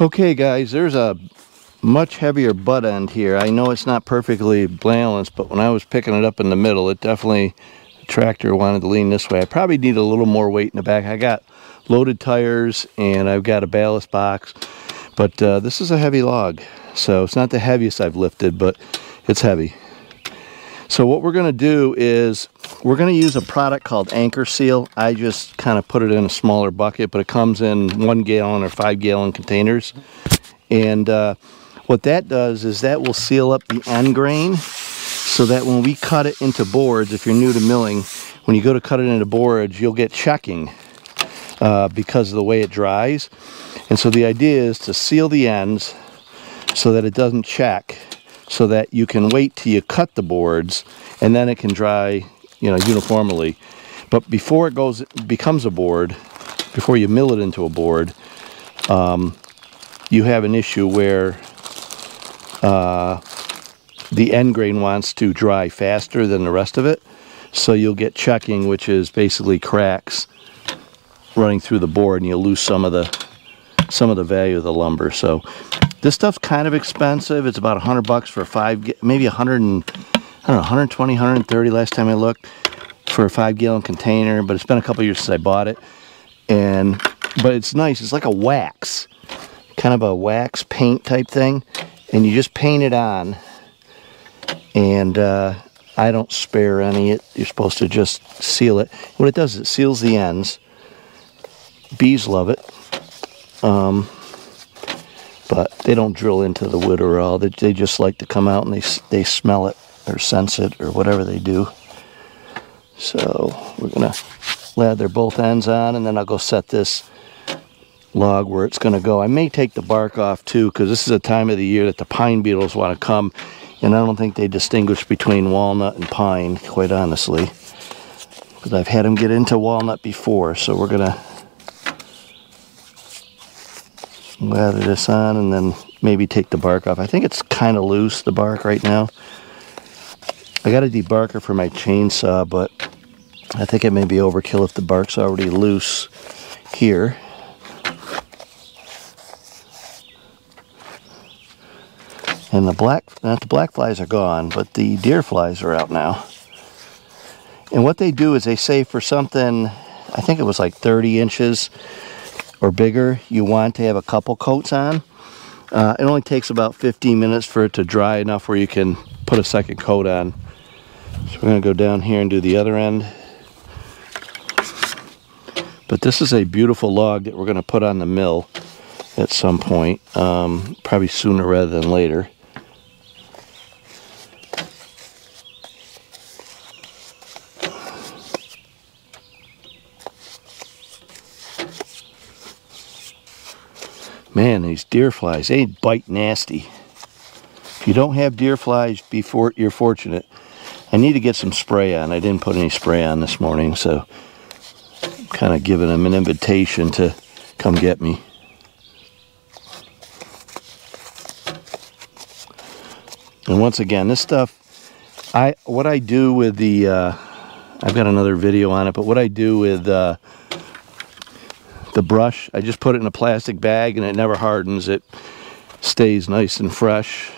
Okay guys, there's a much heavier butt end here. I know it's not perfectly balanced, but when I was picking it up in the middle, it definitely, the tractor wanted to lean this way. I probably need a little more weight in the back. I got loaded tires and I've got a ballast box, but this is a heavy log. So it's not the heaviest I've lifted, but it's heavy. So what we're gonna do is we're gonna use a product called AnchorSeal. I just kind of put it in a smaller bucket, but it comes in 1 gallon or 5 gallon containers. And what that does is that will seal up the end grain so that when we cut it into boards, if you're new to milling, when you go to cut it into boards, you'll get checking because of the way it dries. And so the idea is to seal the ends so that it doesn't check, so that you can wait till you cut the boards and then it can dry, uniformly. But before it becomes a board, before you mill it into a board, you have an issue where the end grain wants to dry faster than the rest of it. So you'll get checking, which is basically cracks running through the board, and you'll lose some of the value of the lumber. So this stuff's kind of expensive. It's about $100 for maybe 120, 130 last time I looked for a 5 gallon container, but it's been a couple years since I bought it. But it's nice. It's like a wax, kind of a wax paint type thing, and you just paint it on. And I don't spare any. You're supposed to just seal it. What it does is it seals the ends. Bees love it. But they don't drill into the wood or all. They just like to come out and they smell it or sense it or whatever they do. So we're gonna lather both ends on, and then I'll go set this log where it's gonna go. I may take the bark off too, because this is a time of the year that the pine beetles want to come, and I don't think they distinguish between walnut and pine, quite honestly, because I've had them get into walnut before. So we're gonna lather this on and then maybe take the bark off. I think it's kind of loose, the bark, right now. I got a debarker for my chainsaw, but I think it may be overkill if the bark's already loose here. And the black flies are gone, but the deer flies are out now. And what they do is they say for something, I think it was like 30 inches or bigger, you want to have a couple coats on. It only takes about 15 minutes for it to dry enough where you can put a second coat on. So we're going to go down here and do the other end. But this is a beautiful log that we're going to put on the mill at some point, probably sooner rather than later. Man, these deer flies, they bite nasty. If you don't have deer flies, you're fortunate. I need to get some spray on. I didn't put any spray on this morning, so I'm kind of giving them an invitation to come get me. And once again, this stuff, what I do with the, I've got another video on it, but what I do with the brush, I just put it in a plastic bag and it never hardens. It stays nice and fresh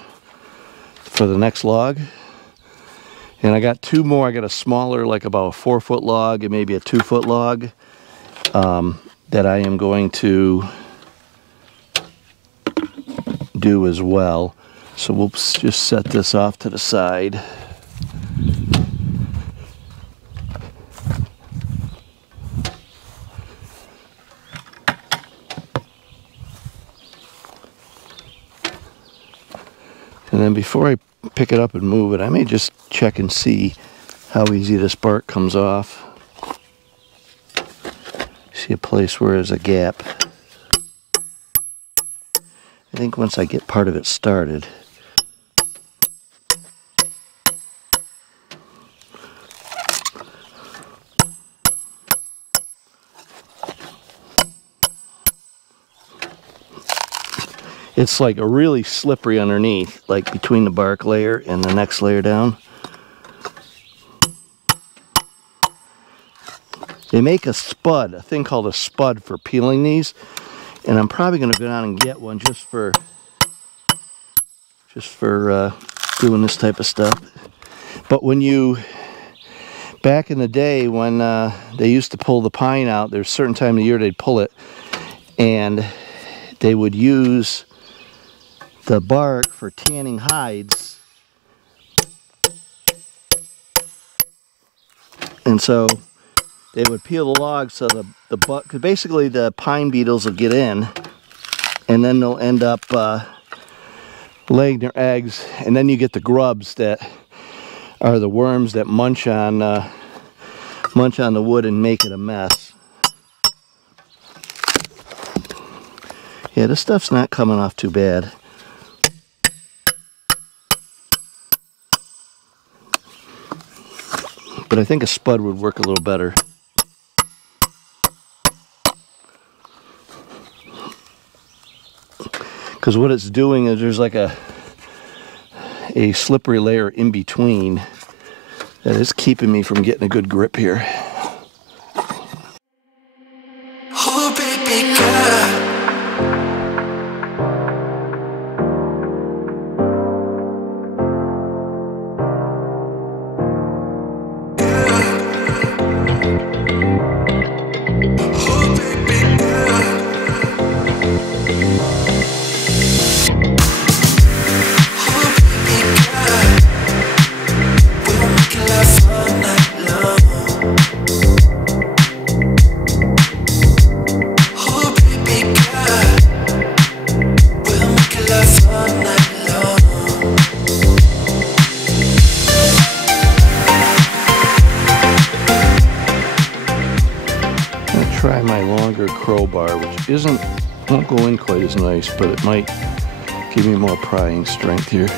for the next log. And I got two more. I got a smaller, like about a 4-foot log and maybe a 2-foot log that I am going to do as well. So we'll just set this off to the side. And then before I pick it up and move it, I may just check and see how easy this bark comes off. See a place where there's a gap. I think once I get part of it started, it's like a really slippery underneath, like between the bark layer and the next layer down. They make a spud, a thing called a spud for peeling these. And I'm probably going to go down and get one just for doing this type of stuff. But when you, back in the day when they used to pull the pine out, there's a certain time of the year they'd pull it, and they would use the bark for tanning hides. And so they would peel the logs so the butt, because basically the pine beetles will get in, and then they'll end up laying their eggs, and then you get the grubs that are the worms that munch on the wood and make it a mess. Yeah, this stuff's not coming off too bad. But I think a spud would work a little better. Because what it's doing is there's like a slippery layer in between that is keeping me from getting a good grip here. Oh, baby girl. Try my longer crowbar, which won't go in quite as nice, but it might give me more prying strength here.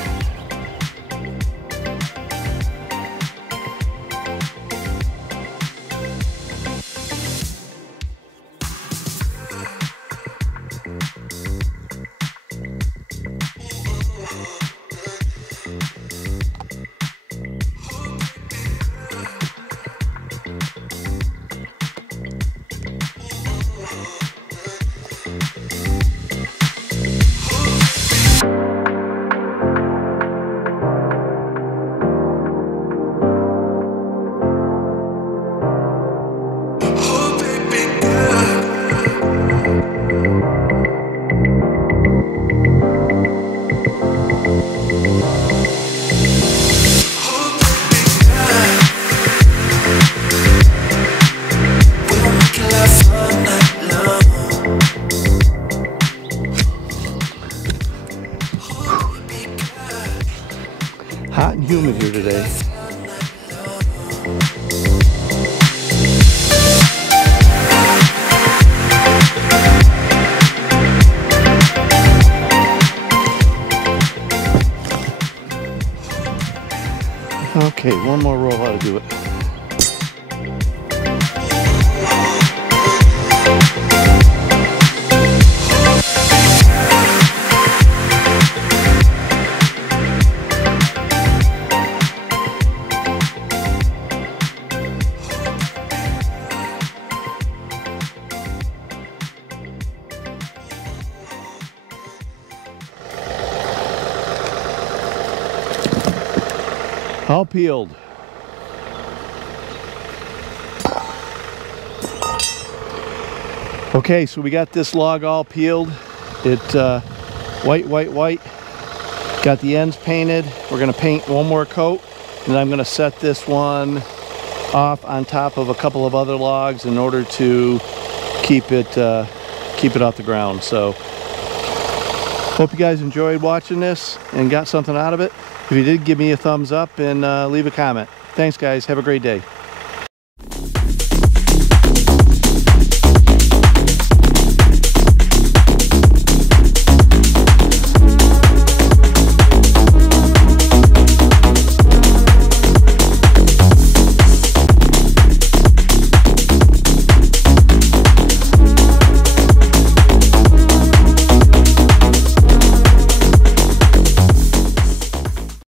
Hot and humid here today. Okay, one more roll ought to do it. All peeled. Okay, so we got this log all peeled. It white. Got the ends painted. We're gonna paint one more coat, and I'm gonna set this one off on top of a couple of other logs in order to keep it off the ground. So hope you guys enjoyed watching this and got something out of it. If you did, give me a thumbs up and leave a comment. Thanks guys, have a great day.